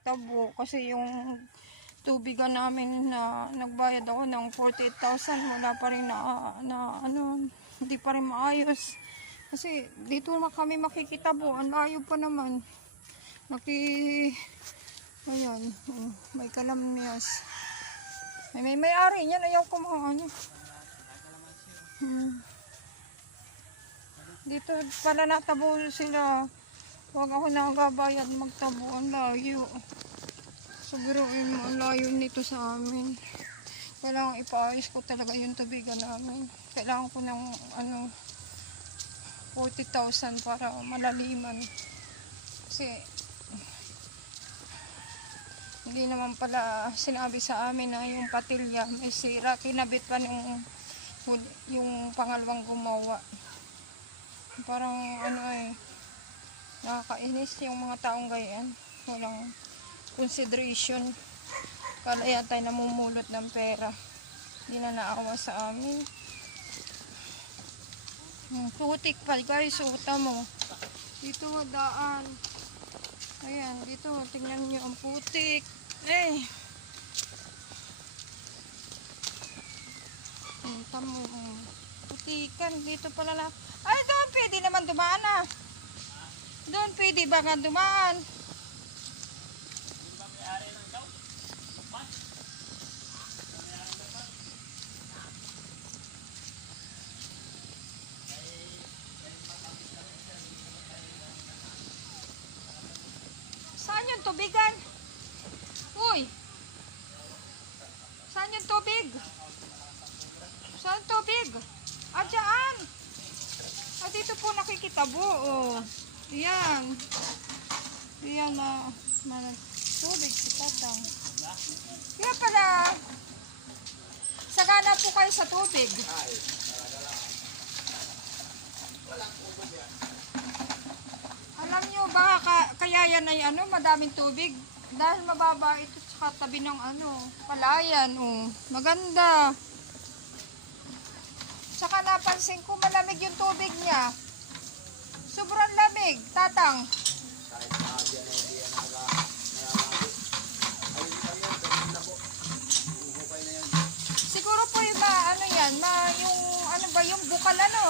Tabo kasi yung tubigan namin na nagbayad ako ng 48,000 wala pa rin na, na ano hindi pa rin maayos. Kasi dito na kami makikitabo ang layo pa naman. Maki ayan may kalamyas. May may may ari niyan ayaw ko mga ano. Hmm. dito pala natabo sila Huwag ako nagabayad magtabo ang layo. Sabiruin mo ang layo nito sa amin. Kailangan ipaayos ko talaga yung tubigan namin. Kailangan ko ng ano 40,000 para malaliman. Kasi hindi naman pala sinabi sa amin na yung patilya may sira. Kinabit pa yung, yung pangalawang gumawa. Parang ano eh, Nakakainis yung mga taong ganyan. Walang consideration. Kala yata namumulot ng pera. Hindi na naawa sa amin. Hmm, putik pa guys, uta mo. Dito daan. Ayan, dito, tingnan nyo ang putik. Eh. Hmm, tamo. hmm. Putikan, dito pala na. Ay, doon, pwede naman dumaan ah. Doon pwede ba nga dumaan? Saan yung tubigan? Uy! Saan yung tubig? Saan tubig? Ah, dyan! Ah, dito po nakikitabo, oh. Yan. Yan na. Uh, tubig sa tatang. Kaya pala, sagana po kayo sa tubig. Alam nyo, baka ka, kaya yan ay ano, madaming tubig. Dahil mababa ito sa tabi ng ano, palayan. Oh. Maganda. Saka napansin ko malamig yung tubig niya. Sobrang lamig, tatang. Siguro po yung ma, ano yan, ma, yung, ano ba, yung bukal ano?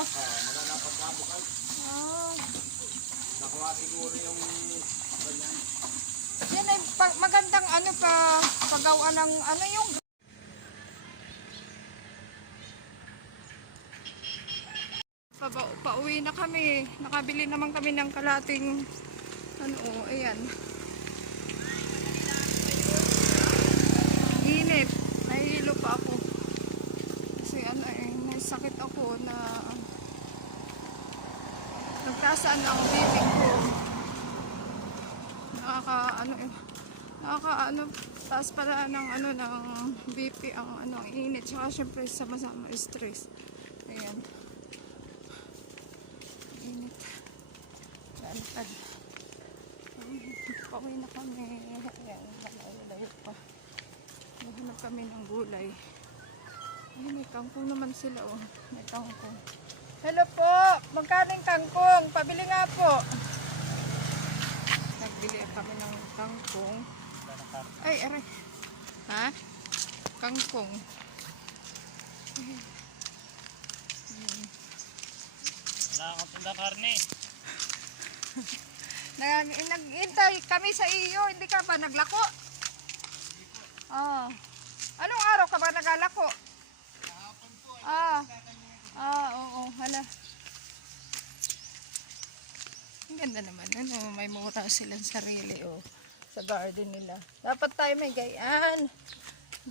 Ah. Nakuha siguro yung ganyan. Yan ay pa- magandang ano pa, pagawa ng, ano yung, pa, pauwi na kami. Nakabili naman kami ng kalating ano, oh, ayan. Init. Nahihilo pa ako. Kasi ano eh, may sakit ako na nagtasaan ang bibig ko. Nakaka ano eh, nakaka ano, taas pala ng ano ng BP ang ano, init. Tsaka syempre sama-sama stress. Ayan. Init. Lantad. Pauwi na kami. Ayan, malayo pa. Nahanap kami ng gulay. Ay, may kangkong naman sila oh. May kangkong. Hello po! Magkano yung kangkong? Pabili nga po. Nagbili kami ng kangkong. Ay, aray. Ha? Kangkong. Wala akong tinda karne. Nag Nag-intay kami sa iyo, hindi ka ba naglako? Oo. Anong araw ka ba nagalako? Ah. Ah, oo, hala. Ang ganda naman. Ano, may mura silang sarili, oh. Sa garden nila. Dapat tayo may gayaan.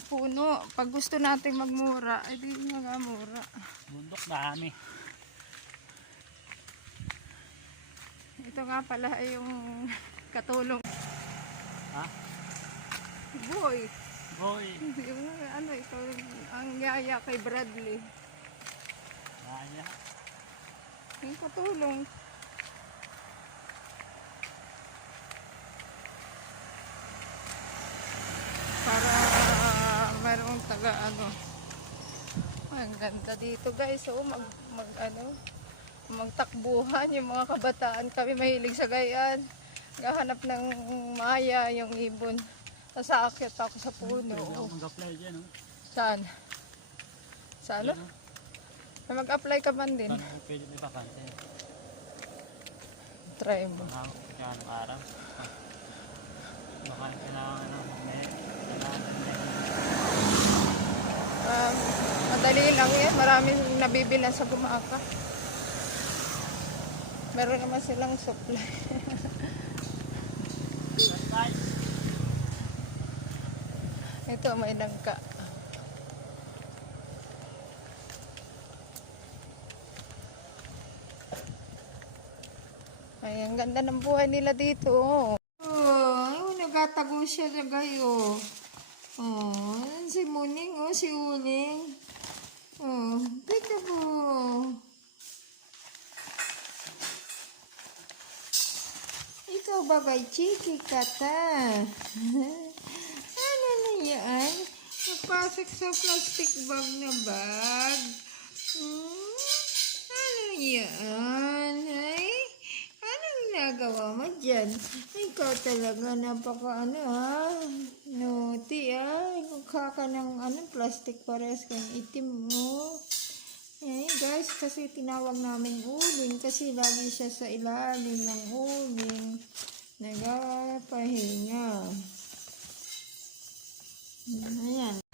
Puno. Pag gusto natin magmura, ay di magamura. Bundok dami. Ito nga pala ay yung katulong. Ha? Boy. Boy. Yung ano ito, ang yaya kay Bradley. Kaya. Yung katulong. Para merong taga ano. Ang ganda dito guys. So mag, mag ano, magtakbuhan yung mga kabataan kami mahilig sa gayan. Gahanap ng maya yung ibon. Nasakit ako sa puno. Mag-apply dyan, no? Saan? Sa ano? Mag-apply ka man din. Pwede may bakante? Try mo. Pangako ko siya ng araw. Baka kailangan, ano, Um, madali lang yan. Maraming nabibilan sa gumaka. Meron naman silang supply. Ito, may nagka. Ay, ang ganda ng buhay nila dito. Oh, oh nagatago siya na gayo. Oh, si Muning, oh, si Uling. Oh, dito Ikaw bagay chiki ka ta. ano na yan? Napasok sa plastic bag na bag. Hmm? Ano yan? Ay? Anong nagawa mo dyan? Ikaw talaga napaka ano ha? Naughty ah. Mukha ka ng ano, plastic pares kang itim mo. Eh guys, kasi tinawag namin uling kasi lagi siya sa ilalim ng uling. Nagapahinga. Ayan.